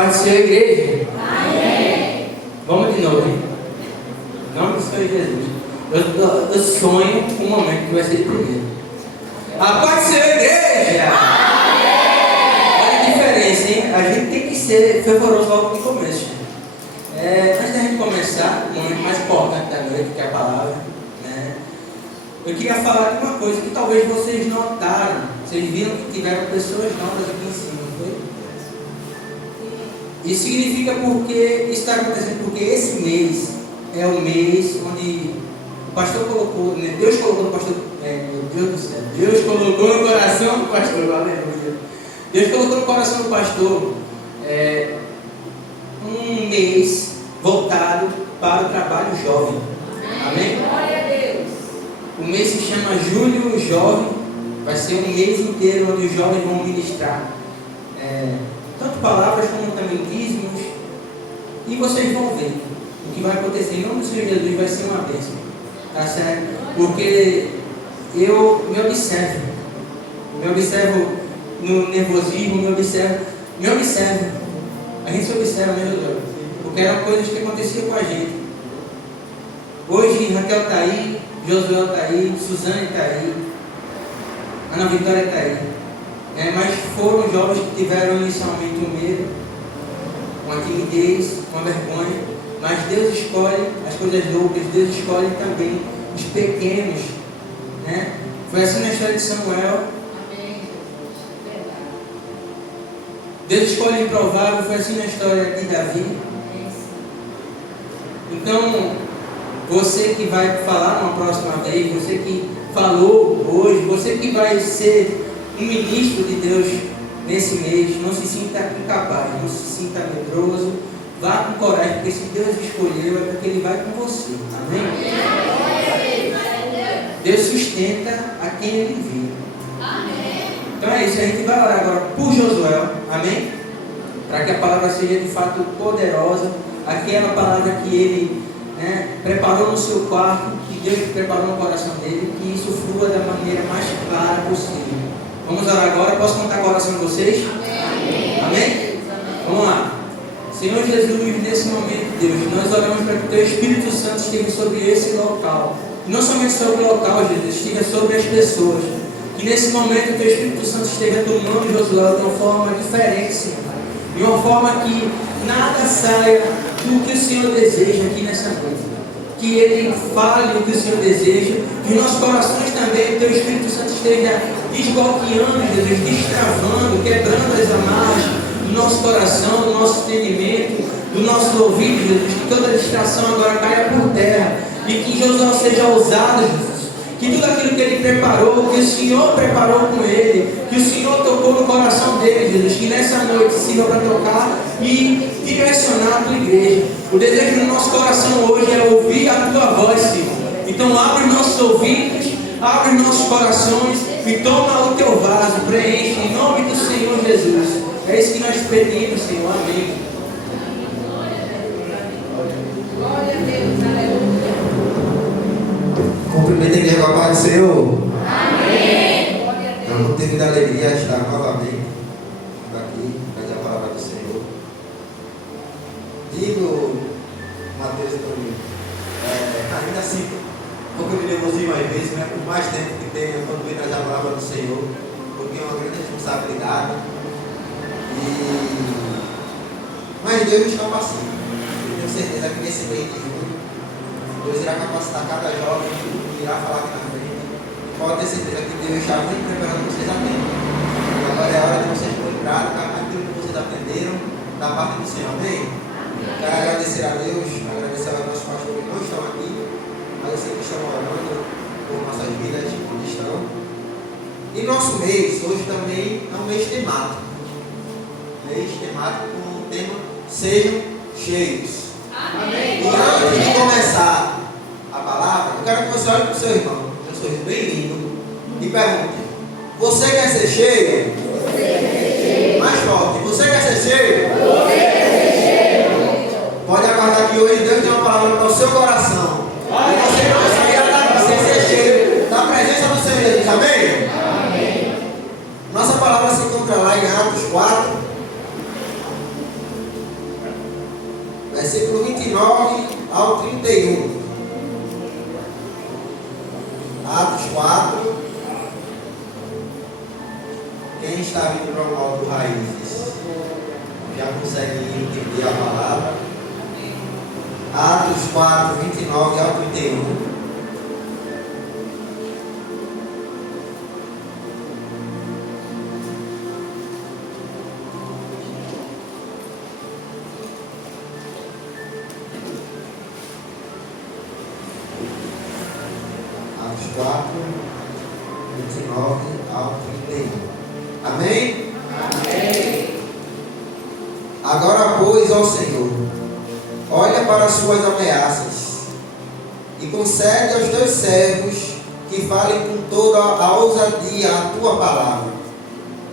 Paz do Senhor, igreja. Amém. Vamos de novo, hein? Em nome do Senhor Jesus. Eu sonho com um momento que vai ser primeiro. A paz do Senhor, igreja. Amém. Olha a diferença, hein? A gente tem que ser fervoroso logo no começo. Antes da gente começar, o momento mais importante da noite, que é a palavra, né? Eu queria falar de uma coisa que talvez vocês notaram. Vocês viram que tiveram pessoas novas aqui em cima, não foi? Isso significa porque isso está acontecendo porque esse mês é o mês onde o pastor colocou, né? Deus colocou no pastor, meu Deus do céu, Deus colocou no coração do pastor, aleluia. Deus colocou no coração do pastor um mês voltado para o trabalho jovem. Amém? Glória a Deus. O mês se chama Julho Jovem. Vai ser um mês inteiro onde os jovens vão ministrar tanto palavras como também dízimos. E vocês vão ver o que vai acontecer. Em nome do Senhor Jesus vai ser uma bênção. Tá certo? Porque eu me observo no nervosismo, me observo. A gente se observa, né, Josué? Porque eram coisas que aconteciam com a gente. Hoje Raquel está aí, Josué está aí, Suzane está aí, Ana Vitória está aí. Mas foram jovens que tiveram inicialmente um medo, uma timidez, uma vergonha. Mas Deus escolhe as coisas loucas, Deus escolhe também os pequenos. Né? Foi assim na história de Samuel. Deus escolhe o improvável, foi assim na história de Davi. Então, você que vai falar uma próxima vez, você que falou hoje, você que vai ser um ministro de Deus nesse mês, não se sinta incapaz, não se sinta medroso, vá com coragem, porque se Deus escolheu é porque Ele vai com você. Amém? Deus sustenta a quem Ele envia. Então é isso, a gente vai orar agora por Josué, amém? Para que a palavra seja de fato poderosa, aquela palavra que ele preparou no seu quarto, que Deus preparou no coração dele, que isso flua da maneira mais clara possível. Vamos orar agora, posso contar com a oração de vocês? Amém? Amém? Vamos lá. Senhor Jesus, nesse momento, Deus, nós oramos para que o Teu Espírito Santo esteja sobre esse local. E não somente sobre o local, Jesus, esteja sobre as pessoas. Que nesse momento o Teu Espírito Santo esteja tomando Josué de uma forma diferente, Senhor. De uma forma que nada saia do que o Senhor deseja aqui nessa noite. Que Ele fale o que o Senhor deseja. Que os nossos corações também, o Teu Espírito Santo esteja desbloqueando, Jesus, destravando, quebrando as amarras do nosso coração, do nosso entendimento, do nosso ouvido, Jesus. Que toda distração agora caia por terra. E que Josué seja ousado, Jesus. Que tudo aquilo que Ele preparou, que o Senhor preparou com Ele, que o Senhor tocou no coração dele, Jesus, que nessa noite sirva para tocar e direcionar a Tua igreja. O desejo do nosso coração hoje é ouvir a Tua voz, Senhor. Então abre os nossos ouvidos, abre os nossos corações e toma o Teu vaso, preenche em nome do Senhor Jesus. É isso que nós pedimos, Senhor. Amém. Glória a Deus, aleluia. Cumprimento a igreja com a paz do Senhor. Amém. É um motivo de alegria estar novamente aqui, trazer a palavra do Senhor. Digo, Mateus, ainda assim, um pouco de nervosismo às vezes, né? Por mais tempo que tenha, quando vem trazer a palavra do Senhor, porque é uma grande responsabilidade. Mas Deus nos capacita. Eu tenho certeza que nesse mês de julho, Deus irá capacitar cada jovem que irá falar aqui na frente. Pode ter certeza que Deus está muito preparando vocês a tempo. Agora é a hora de vocês pôr em prática aquilo que vocês aprenderam da parte do Senhor. Amém? Quero agradecer a Deus, agradecer aos nossos pastores que não estão aqui, mas eu sei que estão orando por nossas vidas, onde estão. E nosso mês, hoje também é um mês temático. Mês temático com o tema Sejam Cheios. Amém. E antes de começar a palavra, eu quero que você olhe para o seu irmão, um sorriso bem lindo, e pergunte: você quer ser cheio? Mais forte: você quer ser cheio? Pode aguardar que hoje Deus tem uma palavra para o seu coração. E você não vai sair daqui sem ser cheio da presença do Senhor Jesus. Amém? Nossa palavra se encontra lá em Atos 4. versículo 29 ao 31. Atos 4. Quem está vindo para o alto Raízes já consegue entender a palavra. Atos 4, 29 ao 31. Atos 4, 29 ao 31. Amém? Amém. Agora, pois, ó Senhor, olha para as suas ameaças e concede aos teus servos que falem com toda a ousadia a tua palavra,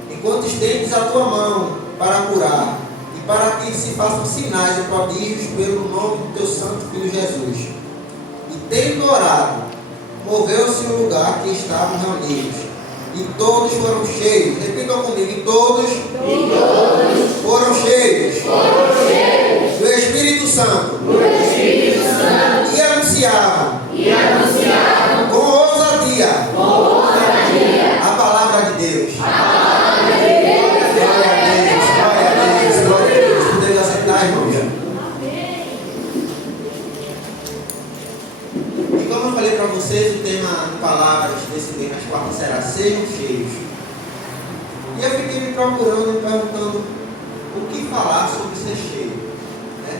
enquanto estendes a tua mão para curar e para que se façam sinais e prodígios pelo nome do teu santo Filho Jesus. E tendo orado, moveu-se o lugar que estavam reunidos, e todos foram cheios. Repitam comigo: e todos foram cheios do Espírito Santo, e anunciavam com ousadia a palavra de Deus. Glória a Deus, glória a Deus, glória a Deus. Podemos aceitar, irmãos? E como eu falei para vocês, o tema de palavras desse mês nas quartas será: sejam cheios. E eu fiquei me procurando e perguntando o que falar sobre ser cheio, né?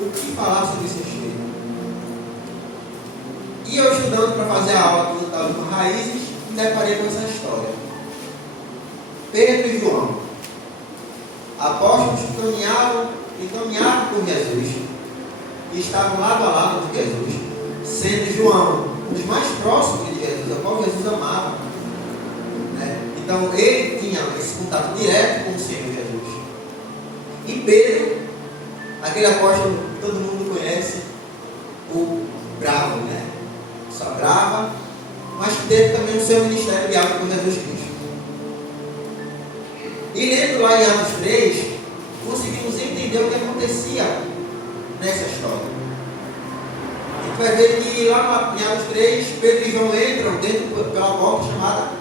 O que falar sobre ser cheio? E eu estudando para fazer a aula do Taluco Raízes, me deparei com essa história. Pedro e João, apóstolos que caminhavam com Jesus, e estavam lado a lado com Jesus, sendo João um dos mais próximos de Jesus, a qual Jesus amava, né? Então ele tinha esse contato direto com o Senhor Jesus. E Pedro, aquele apóstolo que todo mundo conhece, o bravo, né? Só brava, mas que teve também o seu ministério de algo com Jesus Cristo. E lendo lá em Atos 3, conseguimos entender o que acontecia nessa história. A gente vai ver que lá em Atos 3, Pedro e João entram dentro pela porta chamada.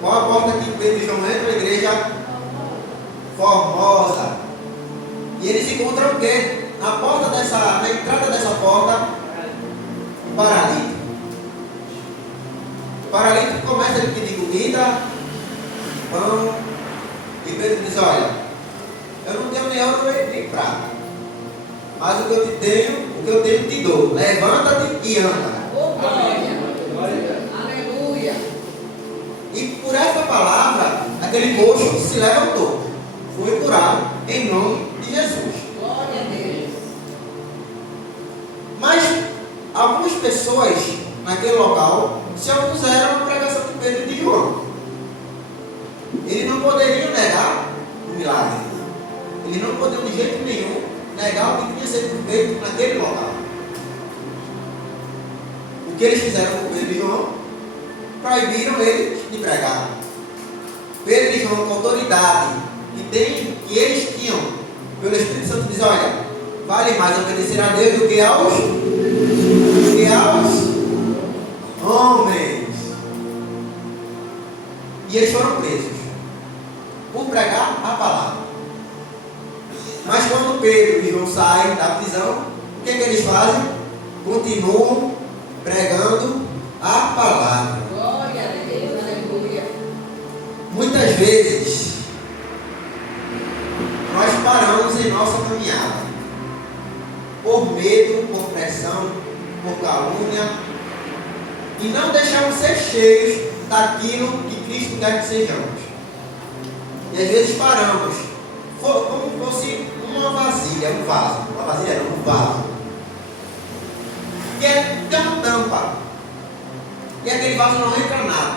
Qual a porta que Pedro e João entram? A igreja Formosa. E eles encontram o quê? Na entrada dessa porta, um paralítico. O paralítico começa a pedir comida, pão, e Pedro diz: olha, eu não tenho nem ouro nem prata, mas o que eu tenho te dou. Levanta-te e anda. Oh, glória. Aleluia. E por essa palavra, aquele coxo se levantou, foi curado em nome de Jesus. Glória a Deus. Mas algumas pessoas naquele local se opuseram à pregação de Pedro e de João. Eles não poderiam negar o milagre. Eles não poderiam de jeito nenhum negar o que tinha sido feito naquele local. O que eles fizeram com Pedro e João? Proibiram eles de pregar. Pedro e João, com autoridade que eles tinham pelo Espírito Santo, dizem: olha, vale mais obedecer a Deus do que aos homens. E eles foram presos por pregar a palavra. Mas quando Pedro e João saem da prisão, o que eles fazem? Continuam pregando a palavra. Glória a Deus. Aleluia. Muitas vezes nós paramos em nossa caminhada por medo, por pressão, por calúnia, e não deixamos ser cheios daquilo que Cristo quer que sejamos. E às vezes paramos, como se fosse uma vasilha, um vaso. Uma vasilha não, um vaso. Que tem uma tampa. E aquele vaso não entra nada.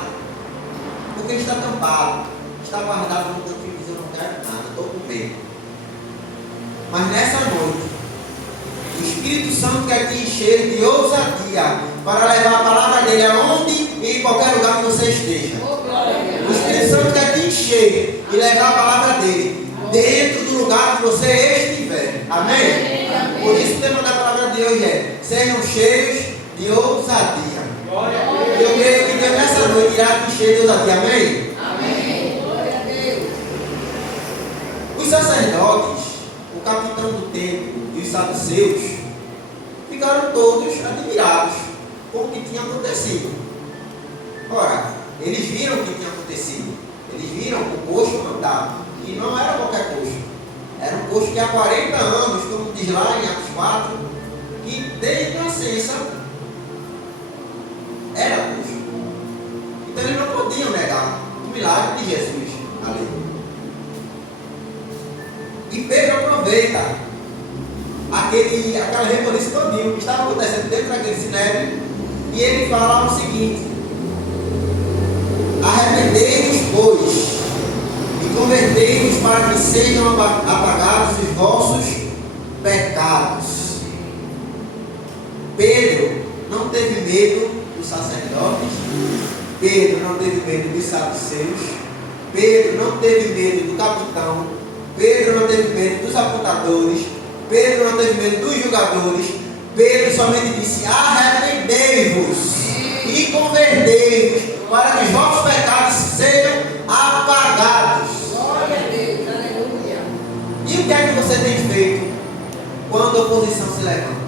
Porque está tampado, está guardado no canto e diz: eu não quero nada, estou com medo. Mas nessa noite, o Espírito Santo quer te encher de ousadia para levar a palavra dele aonde e em qualquer lugar que você esteja. Oh, glória. O Espírito Santo quer te encher e levar a palavra dele dentro do lugar que você estiver. Amém? Por isso o tema da palavra de hoje é: sejam cheios de ousadia. Eu creio que Deus nessa noite irá te encher de ousadia. Amém? Amém. Glória a Deus. Os sacerdotes, o capitão do templo e os saduceus ficaram todos admirados com o que tinha acontecido. Ora, eles viram o que tinha acontecido. Eles viram o coxo andar. E não era qualquer coxo. Era um coxo que há 40 anos, como diz lá em Atos 4, que desde a nascença era coxo. Então eles não podiam negar o milagre de Jesus ali. E Pedro aproveita aquela rebolice todinho que estava acontecendo dentro daquele sinédrio, e ele fala o seguinte: arrependei-vos, pois, e convertei-vos para que sejam apagados os vossos pecados. Pedro não teve medo dos sacerdotes, Pedro não teve medo dos saduceus, Pedro não teve medo do capitão, Pedro não teve medo dos apontadores, Pedro não teve medo dos julgadores. Pedro somente disse: arrependei-vos e convertei-vos para que os vossos pecados sejam apagados. Glória a Deus. Aleluia. E o que é que você tem feito quando a oposição se levanta?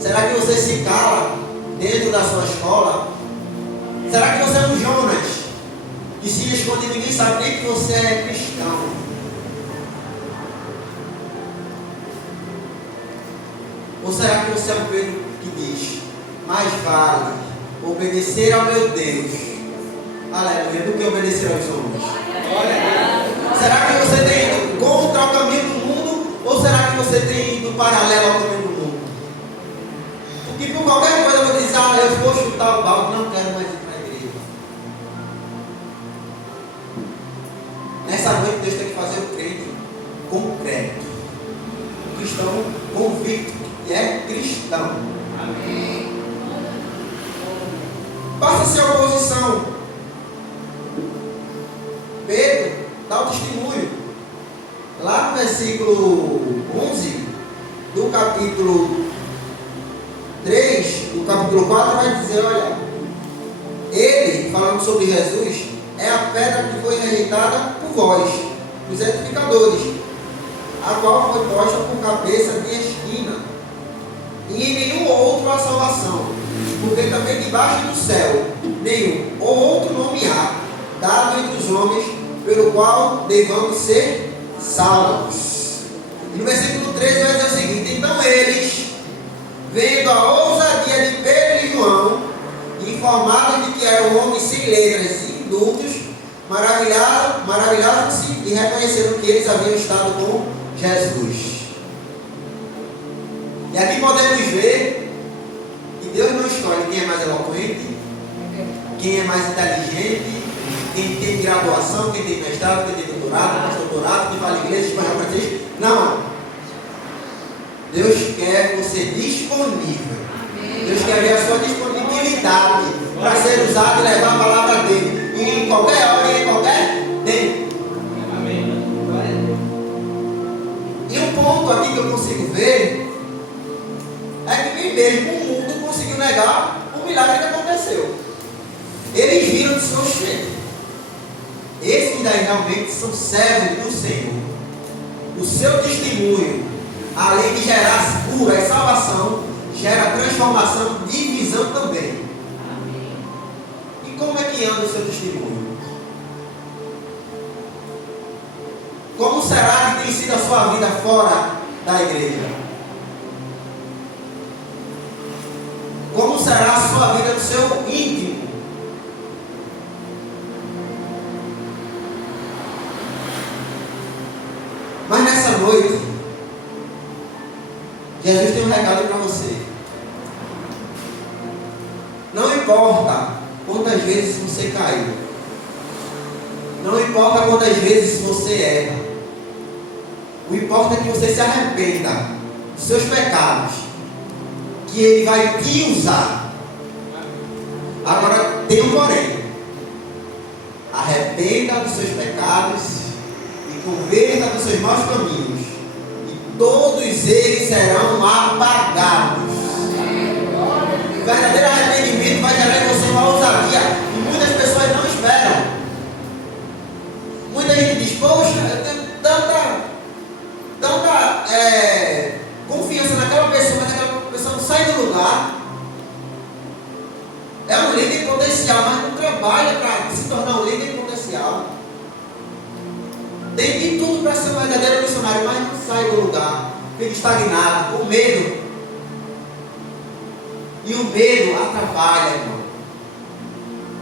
Será que você se cala dentro da sua escola? Será que você é um Jonas que se esconde e ninguém sabe nem que você é cristão? Ou será que você é um Pedro que diz: mais vale obedecer ao meu Deus, aleluia, do que obedecer aos homens? Será que você tem ido contra o caminho do mundo, ou será que você tem ido paralelo ao caminho do mundo? Porque por qualquer coisa eu vou dizer: ah, eu vou chutar o balde, não quero mais ir para a igreja. Nessa noite Deus tem que fazer o crente concreto, o cristão convicto, que é cristão. Amém. Passa a ser oposição. Pedro dá o testemunho. Lá no versículo 11 do capítulo 3, do capítulo 4, vai dizer: olha, ele, falando sobre Jesus, é a pedra que foi rejeitada por vós, os edificadores, a qual foi posta por cabeça de esquina. E em nenhum outro há salvação, porque também debaixo do céu nenhum outro nome há, dado entre os homens, pelo qual devamos ser salvos. E no versículo 13 vai dizer o seguinte: então eles, vendo a ousadia de Pedro e João, informados de que eram homens sem letras e indultos, maravilharam-se e reconheceram que eles haviam estado com Jesus. E aqui podemos ver que Deus não escolhe quem é mais eloquente, quem é mais inteligente, quem tem graduação, quem tem mestrado, quem tem doutorado, pós-doutorado, quem fala inglês, espanhol, francês. Não. Deus quer você disponível. Deus quer ver a sua disponibilidade para ser usado e levar a palavra dele. E em qualquer hora e em qualquer tempo. E um ponto aqui que eu consigo ver é que nem mesmo o mundo conseguiu negar o milagre que aconteceu. Eles viram de seu cheiro. Esses daí realmente são servos do Senhor. O seu testemunho, além de gerar cura e salvação, gera transformação e visão também. E como é que anda o seu testemunho? Como será que tem sido a sua vida fora da igreja? Como será a sua vida no seu íntimo? Mas nessa noite, Jesus tem um recado para você. Não importa quantas vezes você caiu. Não importa quantas vezes você erra. O importa é que você se arrependa dos seus pecados, que Ele vai te usar. Agora tem um porém: arrependa dos seus pecados e e converta dos seus maus caminhos, e todos eles serão apagados. O verdadeiro arrependimento vai gerar em você uma ousadia que muitas pessoas não esperam. Muita gente diz, poxa, eu tenho tanta confiança naquela pessoa, mas aquela pessoa não sai do lugar. É um líder potencial, mas não trabalha para se tornar um líder potencial. Tem de tudo para ser um verdadeiro missionário, mas não sai do lugar. Fica estagnado, com medo. E o medo atrapalha, irmão.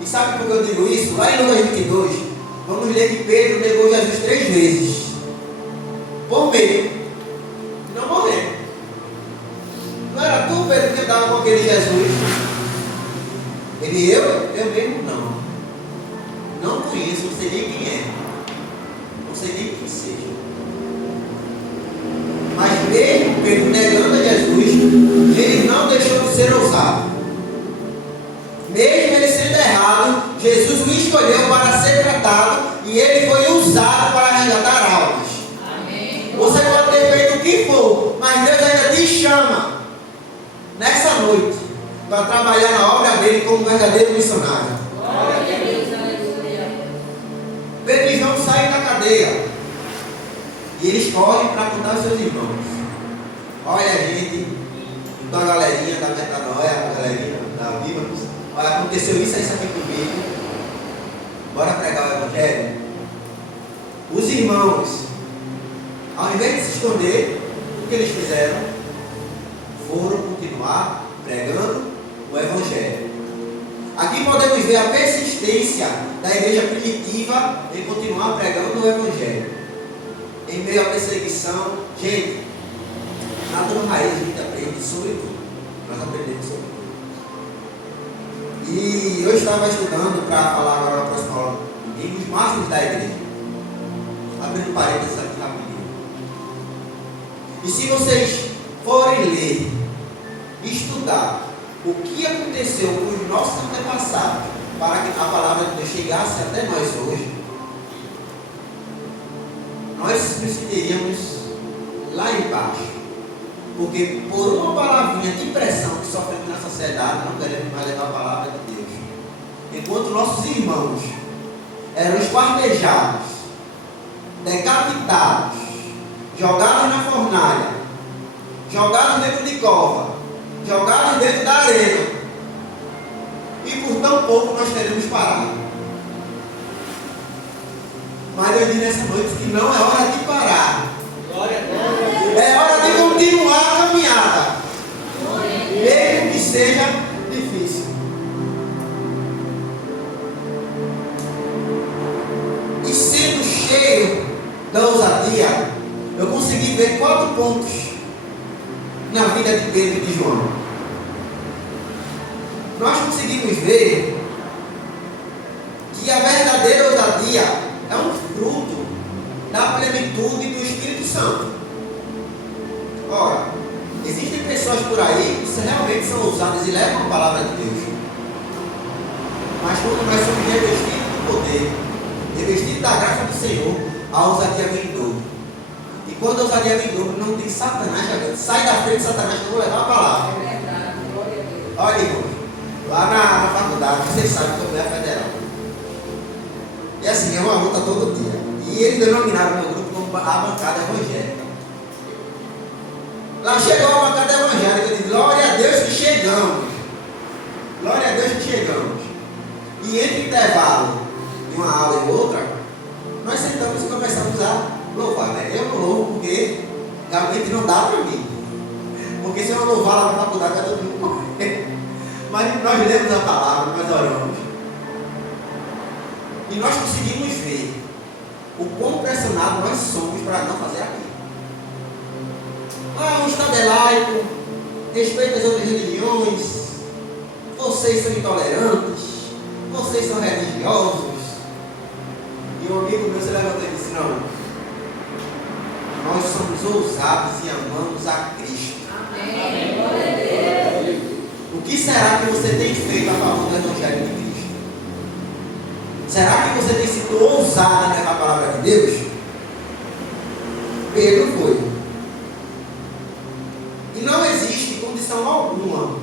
E sabe por que eu digo isso? Lá em Lucas 22, vamos ler que Pedro negou Jesus 3 vezes. Por medo. Não morreu. Não era tu, Pedro, que andava com aquele Jesus? Ele, eu mesmo não. Não conheço, não sei nem quem é. Não sei nem quem seja. Mas mesmo Pedro negando a Jesus, ele não deixou de ser ousado. Mesmo ele sendo errado, Jesus o escolheu para ser tratado e ele foi usado para resgatar almas. Amém. Você pode ter feito o que for, mas Deus ainda te chama nessa noite para trabalhar na obra dele como verdadeiro missionário. Glória a Deus, aleluia. Pedro e João saem da cadeia e eles correm para contar aos seus irmãos. Olha, gente, então a galerinha da Metanoia, a galerinha da Viva, olha, aconteceu isso aqui comigo. Bora pregar o evangelho. Os irmãos, ao invés de se esconder, o que eles fizeram? Foram continuar pregando o evangelho. Aqui podemos ver a persistência da igreja primitiva em continuar pregando o evangelho. Em meio à perseguição, gente, na Dona Raiz a gente aprende sobre tudo. Nós aprendemos sobre tudo. E eu estava estudando para falar agora na próxima aula domingo os máximos da igreja. Abrindo parênteses aqui rapidinho. E se vocês forem ler, estudar o que aconteceu com os nossos antepassados para que a palavra de Deus chegasse até nós hoje, nós nos sentiríamos lá embaixo. Porque por uma palavrinha de pressão que sofremos na sociedade, não queremos mais levar a palavra de Deus. Enquanto nossos irmãos eram esquartejados, decapitados, jogados na fornalha, jogados dentro de cova, jogados dentro da arena, e por tão pouco nós queremos parar. Mas eu digo nessa noite que não é hora de parar. Glória a Deus. É hora de continuar a caminhada, mesmo que seja difícil. E sendo cheio da ousadia, eu consegui ver 4 pontos na vida de Pedro e de João. Nós conseguimos ver que a verdadeira ousadia é um fruto da plenitude do Espírito Santo. Ora, existem pessoas por aí que realmente são ousadas e levam a palavra de Deus. Mas quando nós somos revestidos do poder, revestidos da graça do Senhor, a ousadia vem em dobro. E quando a ousadia vem em dobro, não tem Satanás chegando. Sai da frente, Satanás, que eu vou levar a palavra. É verdade, glória a Deus. Olha, irmão, lá na faculdade, vocês sabem que eu sou federal. E assim, é uma luta todo dia. E eles denominaram o meu grupo como a bancada evangélica. Lá chegou a bancada evangélica, eu disse, glória a Deus que chegamos. Glória a Deus que chegamos. E entre intervalo de uma aula e outra, nós sentamos e começamos a louvar, né? Eu não louvo porque realmente não dá para mim. Porque se eu não louvar lá na faculdade, vai todo mundo morrer. Mas nós lemos a palavra, nós oramos. E nós conseguimos ver o quão pressionados nós somos para não fazer aquilo. Ah, o Estado é laico, respeita as outras religiões, vocês são intolerantes, vocês são religiosos. E um amigo meu se levantou e disse, não, nós somos ousados e amamos a Cristo. Amém. O que será que você tem feito a favor do Evangelho de Cristo? Será que você tem sido ousado em levar a palavra de Deus? Pedro foi. E não existe condição alguma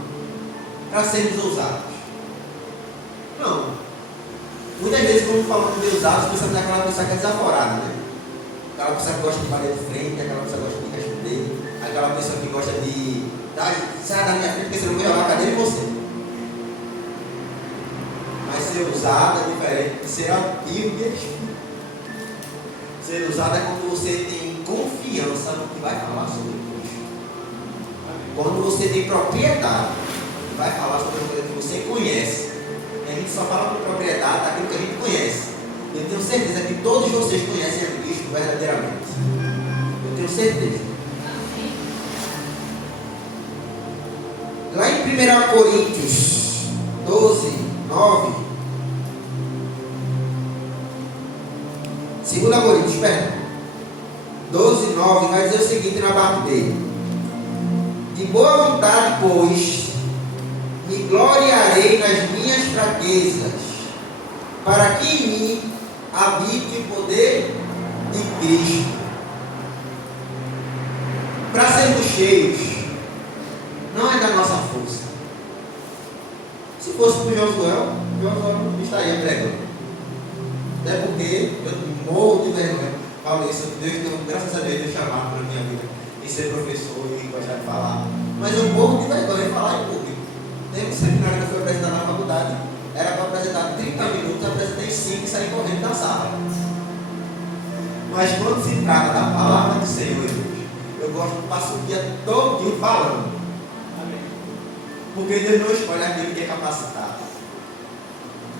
para sermos ousados. Não. Muitas vezes, quando falamos de ousados, pensamos naquela pessoa que é desaforada, né? Aquela pessoa que gosta de bater de frente, aquela pessoa que gosta de responder, aquela pessoa que gosta de sai da minha frente porque você não vai jogar a cadeira em você. Mas ser ousado é diferente de ser altivo de espírito. Ser ousado é quando você tem confiança no que vai falar sobre Cristo. Quando você tem propriedade, vai falar sobre uma coisa que você conhece. E a gente só fala com propriedade daquilo que a gente conhece. Eu tenho certeza que todos vocês conhecem a Cristo verdadeiramente. Eu tenho certeza. Lá em 1 Coríntios 12, 9. 2 Coríntios, 12, 9, vai dizer o seguinte na parte dele: de boa vontade, pois, me gloriarei nas minhas fraquezas, para que em mim habite o poder de Cristo. Para sermos cheios, não é da nossa força. Se fosse para o Josué não estaria pregando. Até porque eu morro de vergonha. Falo isso, Deus, graças a Deus, Deus chamar para a minha vida e ser professor e gostar de falar. Mas eu morro de vergonha de falar em público. Tem um seminário que eu fui apresentar na faculdade, era para apresentar 30 minutos, eu apresentei 5 e saí correndo da sala. Mas quando se trata da palavra do Senhor, eu gosto de passar o dia todo falando. Porque Deus não escolhe aquele que é capacitado.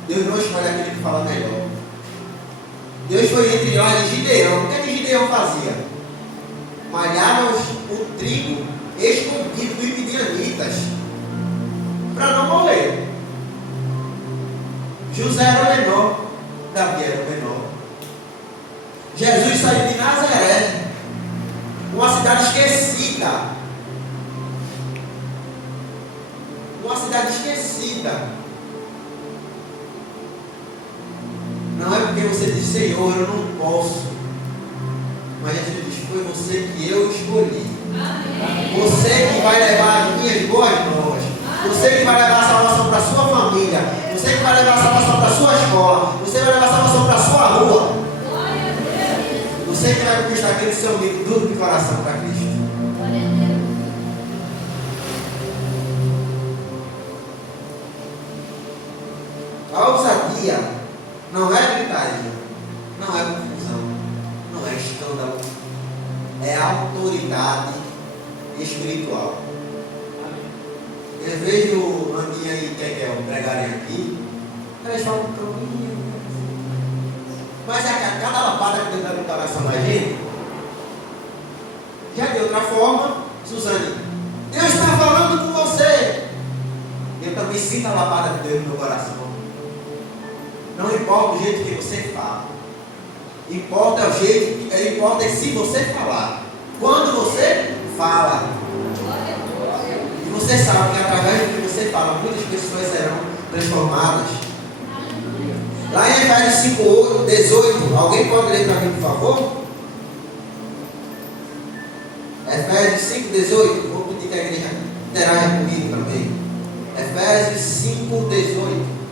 Deus não escolhe aquele que fala melhor. Deus foi entre nós de Gideão. O que Gideão fazia? Malhava o trigo escondido dos midianitas para não morrer. José era o menor, Davi era o menor. Jesus saiu de Nazaré, uma cidade esquecida. Uma cidade esquecida. Não é porque você diz, Senhor, eu não posso. Mas Jesus diz, foi você que eu escolhi. Amém. Você que vai levar as minhas boas novas. Você que vai levar a salvação para a sua família. Você que vai levar a salvação para a sua escola. Você vai levar a salvação para a sua rua. Você que vai conquistar aquele seu amigo duro de coração para Cristo. A ousadia não é gritaria, não é confusão, não é escândalo, é autoridade espiritual. Eu vejo Aninha e Kekel pregarem aqui, elas falam para mim, mas a cada lapada que Deus dá no coração da gente, já de outra forma, Suzane, Deus está falando com você. Eu também sinto a lapada de Deus no meu coração. Não importa o jeito que você fala, importa é se você falar. Quando você fala, e você sabe que através do que você fala, muitas pessoas serão transformadas. Lá em Efésios 5, 18, alguém pode ler para mim, por favor? Efésios 5, 18, vou pedir que a igreja interaja comigo também. Efésios 5, 18.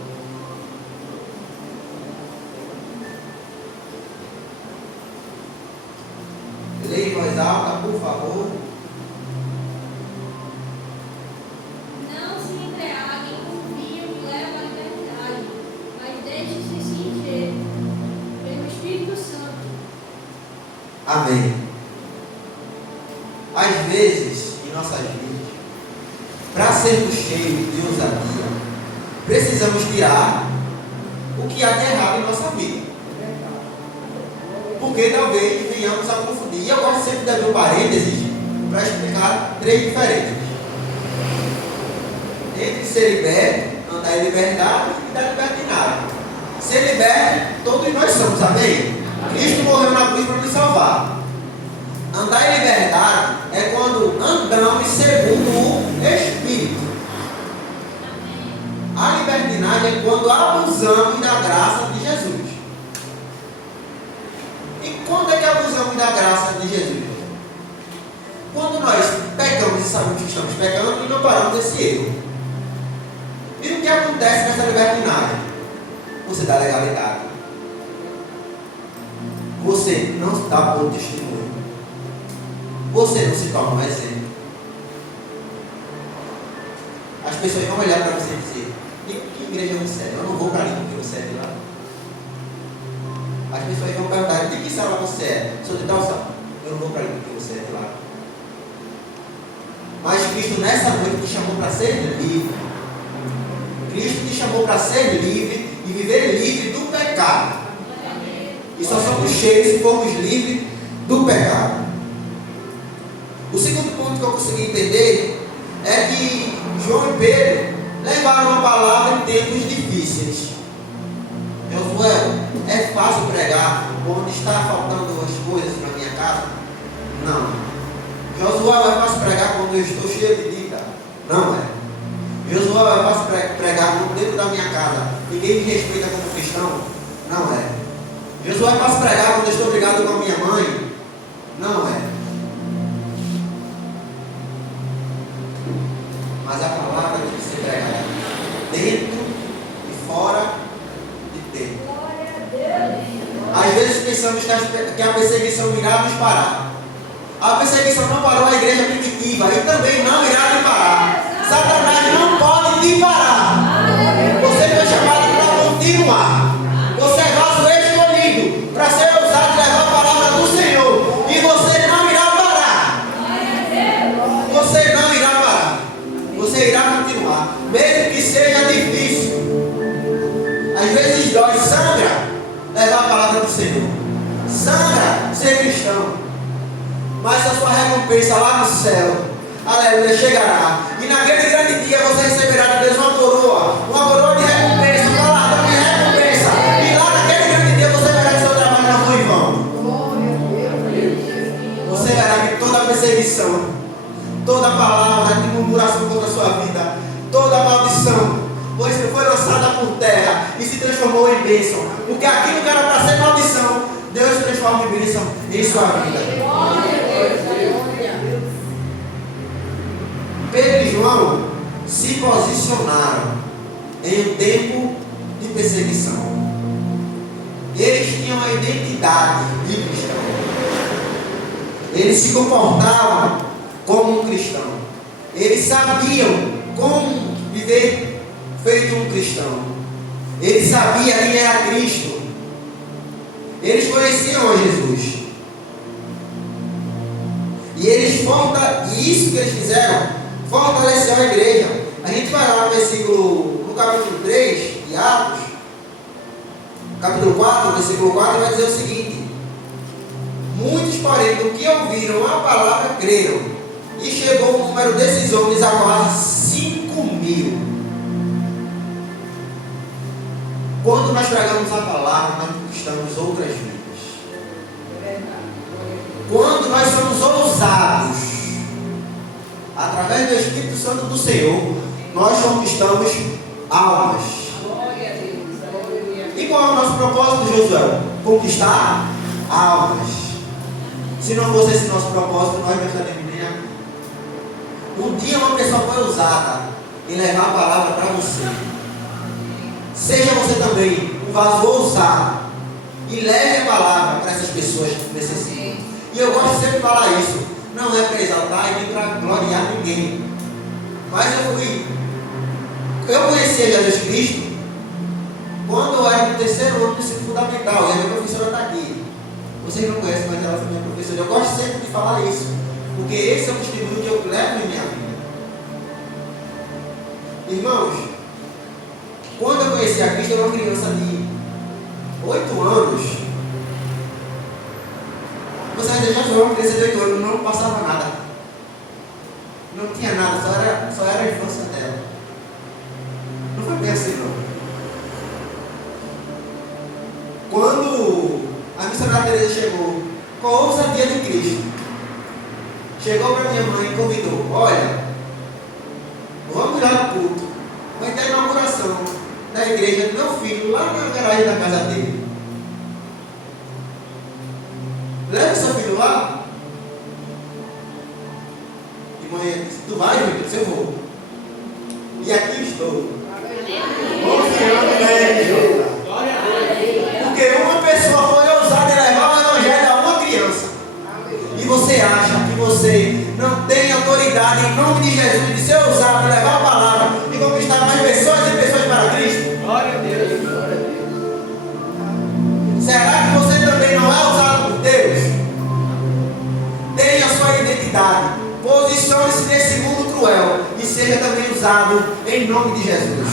Leia em voz alta, por favor. Não se embriaguem com vinho que leva à eternidade, mas deixe-se encher pelo Espírito Santo. Amém. Às vezes, em nossas vidas, para sermos cheios de ousadia, precisamos tirar o que há de errado em nossa vida. Porque talvez venhamos a confundir. E eu gosto sempre de abrir um parênteses para explicar 3 diferenças. Entre ser liberto, andar em liberdade e dar libertinagem. Ser liberto, todos nós somos, amém? Cristo morreu na cruz para nos salvar. Andar em liberdade é quando andamos segundo o Espírito. A libertinagem é quando abusamos da graça de Jesus. E quando é que abusamos da graça de Jesus? sabemos que estamos pecando e não paramos desse erro. E o que acontece nessa libertinagem? Você dá legalidade. Você não dá bom testemunho. Você não se torna um exemplo. As pessoas vão olhar para você e dizer: que igreja você é? Eu não vou para ali porque você é de lá. As pessoas vão perguntar: de que sala você é? Sou de tal sala. Eu não vou para ali porque você é de lá. Mas Cristo nessa noite te chamou para ser livre. Cristo te chamou para ser livre e viver livre do pecado. E só somos cheios se formos livres do pecado. O segundo ponto que eu consegui entender é que João e Pedro levaram uma palavra em tempos difíceis. Josué, é fácil pregar quando está faltando as coisas na minha casa? Não. Josué, é fácil pregar quando eu estou cheio de dívida? Não é. Josué, é fácil pregar quando dentro da minha casa ninguém me respeita como cristão? Não é. Josué, é fácil pregar quando eu estou brigado com a minha mãe? Não é. Mas a palavra tem que ser pregada dentro e fora de tempo. Às vezes pensamos que a perseguição irá nos parar. A perseguição não parou a igreja primitiva e também não irá te parar. Satanás não pode te parar. Você foi chamado para continuar. Você é vaso escolhido para ser usado e levar a palavra do Senhor. E você não irá parar. Você não irá parar. Você irá continuar. Mesmo que seja difícil. Às vezes dói, sangra levar a palavra do Senhor. Sangra ser cristão. Mas a sua recompensa lá no céu, aleluia, chegará. E naquele grande dia você receberá de Deus uma coroa de recompensa, um galardão de recompensa. E lá naquele grande dia você verá que seu trabalho não foi em vão. Você verá que toda perseguição, toda palavra de murmuração contra a sua vida, toda maldição, pois foi lançada por terra e se transformou em bênção. Porque aquilo que era para ser maldição, Deus transforma em bênção em sua vida. Pedro e João se posicionaram em um tempo de perseguição. Eles tinham a identidade de cristão. Eles se comportavam como um cristão. Eles sabiam como viver feito um cristão. Eles sabiam quem era Cristo. Eles conheciam a Jesus. E isso que eles fizeram fortaleceu a igreja. A gente vai lá no capítulo 3 de Atos, capítulo 4, versículo 4, vai dizer o seguinte: muitos, porém, do que ouviram a palavra creram, e chegou o número desses homens a quase 5.000. Quando nós pregamos a palavra, nós conquistamos outras vidas. Quando nós somos ousados, através do Espírito Santo do Senhor, nós conquistamos almas. E qual é o nosso propósito, Josué? Conquistar almas. Se não fosse esse nosso propósito, nós não estaríamos nem aqui. Um dia uma pessoa foi usada em levar a palavra para você. Seja você também um vaso ousado e leve a palavra para essas pessoas que necessitam. E eu gosto sempre de falar isso. Não é para exaltar e nem para gloriar ninguém. Mas eu conheci a Jesus Cristo quando eu era no terceiro ano do ensino fundamental. E a minha professora está aqui. Vocês não conhecem, mas ela foi minha professora. Eu gosto sempre de falar isso, porque esse é o testemunho que eu levo em minha vida. Irmãos, quando eu conheci a Cristo, eu era uma criança de 8 anos. Você já foi uma criança de 8 anos, não passava nada. Não tinha nada, só era a infância dela. Não foi bem assim, não. Quando a missionária Teresa chegou com a ousadia de Cristo, chegou para minha mãe e convidou: olha, vamos lá no culto, vai ter a inauguração da igreja do meu filho lá na garagem da casa dele. Leva seu filho lá. E mãe, ele disse: tu vai, João? Eu disse: eu vou. E aqui estou. Confiando nele. Porque uma pessoa foi ousada em levar o evangelho a uma criança. E você acha que você não tem autoridade em nome de Jesus de ser ousado em levar a palavra e conquistar mais pessoas e pessoas para Cristo? Glória a Deus. Será que você também não é usado por Deus? Tenha sua identidade. Posicione-se nesse mundo cruel e seja também usado em nome de Jesus.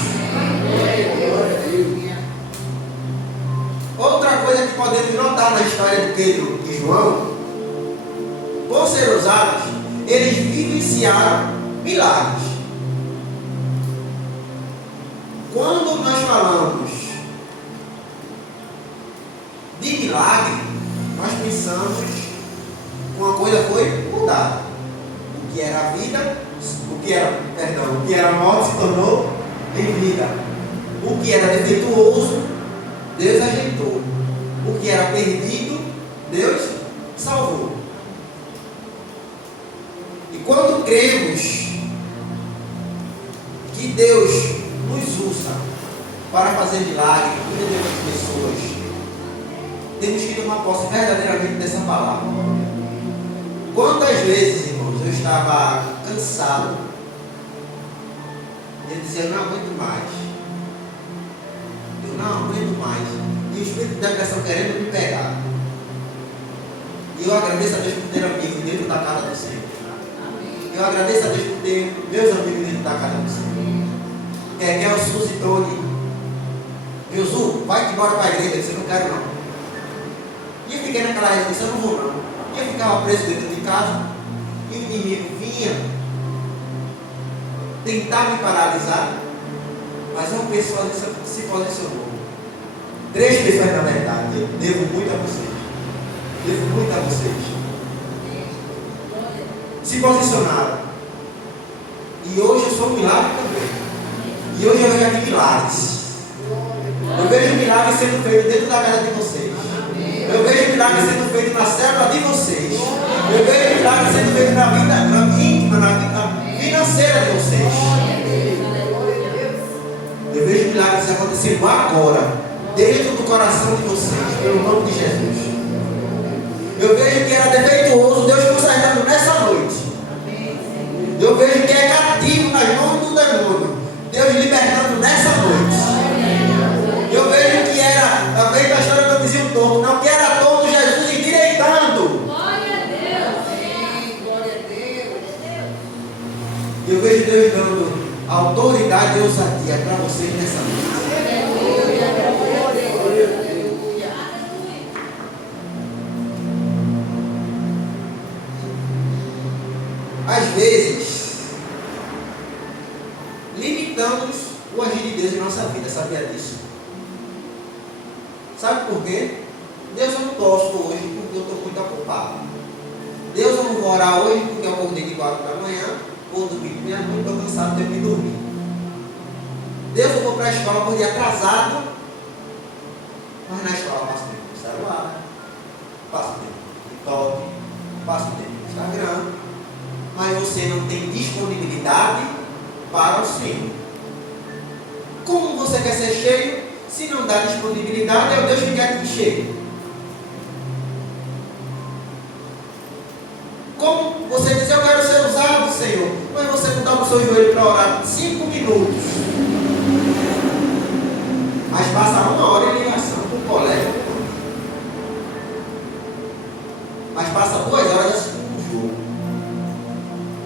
Outra coisa que podemos notar na história de Pedro e João, por ser usados, eles vivenciaram milagres. Quando nós falamos de milagre, nós pensamos que uma coisa foi mudada. O que era vida, o que era morte se tornou em vida. O que era defeituoso, Deus ajeitou. O que era perdido, Deus salvou. E quando cremos que Deus nos usa para fazer milagre na vida das pessoas, temos que tomar posse verdadeiramente dessa palavra. Quantas vezes, irmãos, eu estava cansado e eu dizia: eu não aguento mais. Eu não aguento mais. E o espírito da depressão querendo me pegar. E eu agradeço a Deus por ter amigos dentro da casa do Senhor. Eu agradeço a Deus por ter meus amigos dentro da casa do Senhor. Que é o Suzy e Tony. Josu, vai embora para a igreja. Eu disse: eu não quero não. E eu fiquei naquela resolução: eu não vou não. E eu ficava preso dentro de casa. E o inimigo vinha tentar me paralisar. Mas uma pessoa se posicionou. 3 pessoas, na verdade. Eu devo muito a vocês. Devo muito a vocês. Se posicionaram. E hoje eu sou um milagre também. E hoje eu vejo aqui milagres. Eu vejo milagres sendo feitos dentro da casa de vocês. Eu vejo milagres sendo feitos na célula de vocês. Eu vejo milagres sendo feitos na vida íntima, na vida financeira de vocês. Eu vejo milagres acontecendo agora, dentro do coração de vocês, pelo nome de Jesus. Eu vejo que era defeituoso, Deus consertando nessa noite. Eu vejo que é cativo nas mãos do demônio, Deus libertando nessa noite. Eu vejo que era, talvez a história que eu dizia um torto, não que era torto, Jesus endireitando. Glória a Deus. Glória a Deus. Eu vejo Deus dando autoridade e ousadia para vocês nessa noite. Às vezes, limitamos o agir de Deus em nossa vida, sabia disso? Sabe por quê? Deus, eu não gosto hoje porque eu estou muito ocupado. Deus, eu não vou orar hoje porque eu acordei de 4 da manhã, vou dormir com minha mãe, estou cansado, tenho que dormir. Deus, eu vou para a escola, acordei atrasado, mas na escola passo tempo no celular, passo tempo no TikTok, passo tempo no Instagram, mas você não tem disponibilidade para o Senhor. Como você quer ser cheio, se não dá disponibilidade, é o Deus que quer te cheio. Como você diz: eu quero ser usado, Senhor, mas você não dá o seu joelho para orar 5 minutos, mas passa 1 hora em ligação com o colega, mas passa 2 horas assistindo um jogo,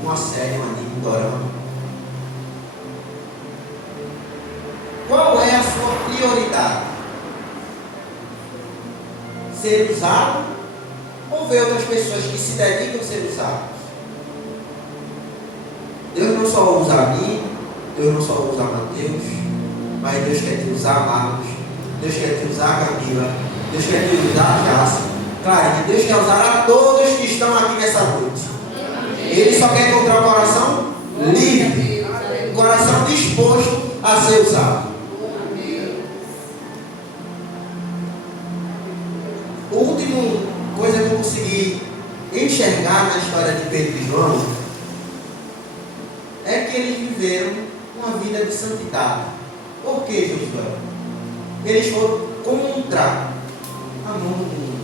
uma série, um anime, um dorama. Qual é a sua prioridade? Ser usado ou ver outras pessoas que se dedicam a ser usadas? Deus não só usa a mim, Deus não só usa a Mateus, mas Deus quer te usar, Marcos, Deus quer te usar, Camila, Deus quer te usar, Cássio, claro, Deus quer usar a todos que estão aqui nessa noite. Ele só quer encontrar um coração livre, um coração disposto a ser usado. A última coisa que eu consegui enxergar na história de Pedro e João que eles viveram uma vida de santidade. Por que, Josué? Eles foram contra a mão do mundo.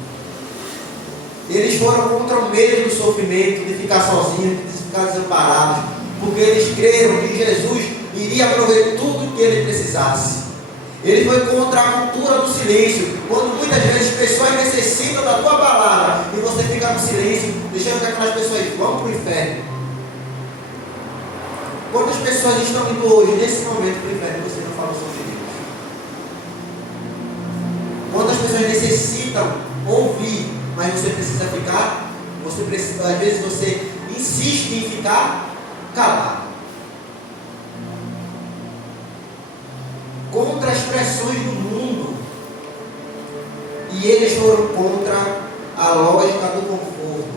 Eles foram contra o medo do sofrimento, de ficar sozinhos, de ficar desamparados, porque eles creram que Jesus iria prover tudo o que ele precisasse. Ele foi contra a cultura do silêncio, quando muitas vezes pessoas necessitam da tua palavra e você fica no silêncio, deixando que aquelas pessoas vão para o inferno. Quantas pessoas estão indo hoje, nesse momento, para o inferno e você não fala sobre Deus? Quantas pessoas necessitam ouvir, mas você precisa ficar, às vezes você insiste em ficar calado. Contra as pressões do mundo. E eles foram contra a lógica do conforto.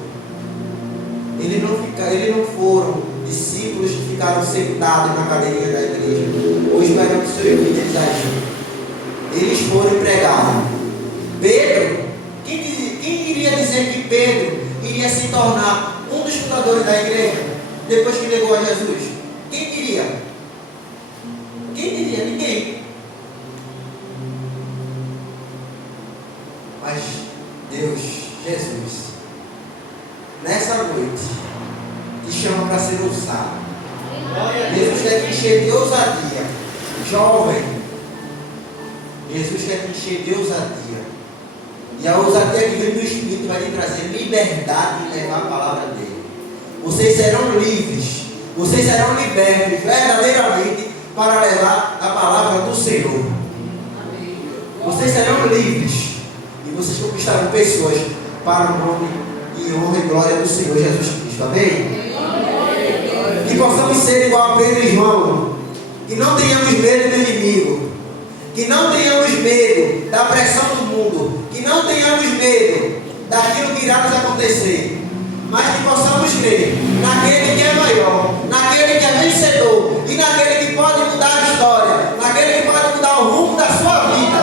Eles não foram discípulos que ficaram sentados na cadeirinha da igreja, ou esperando o seu líder agir. Eles foram empregados. Pedro, quem iria dizer que Pedro iria se tornar um dos fundadores da igreja depois que negou a Jesus? Quem diria? Quem diria? Ninguém. Mas Deus, Jesus, nessa noite, te chama para ser ousado. Jesus quer te encher de ousadia. Jovem, Jesus quer te encher de ousadia. E a ousadia que vem do Espírito vai lhe trazer liberdade de levar a palavra dele. Vocês serão livres. Vocês serão libertos verdadeiramente para levar a palavra do Senhor. Vocês serão livres. E vocês conquistarão pessoas para o nome e honra e glória do Senhor Jesus Cristo. Amém? Que possamos ser igual a Pedro e João. Que não tenhamos medo do inimigo. Que não tenhamos medo da pressão do mundo. Que não tenhamos medo daquilo que irá nos acontecer. Mas que possamos crer naquele que é maior, naquele que é vencedor e naquele que pode mudar a história, naquele que pode mudar o rumo da sua vida,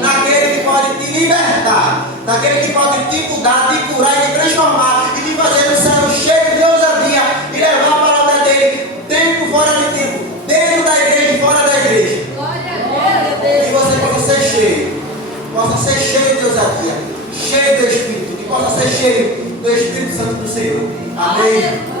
naquele que pode te libertar, naquele que pode te mudar, te curar e te transformar e te fazer um céu cheio de ousadia e levar a palavra dele dentro, fora de tempo, dentro da igreja e fora da igreja. Que você possa ser cheio de ousadia, cheio do Espírito, que possa ser cheio do Espírito Santo do Senhor. Amém.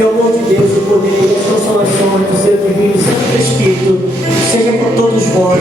que o amor de Deus, o poder e as consolações do seu divino Santo Espírito seja com todos vós.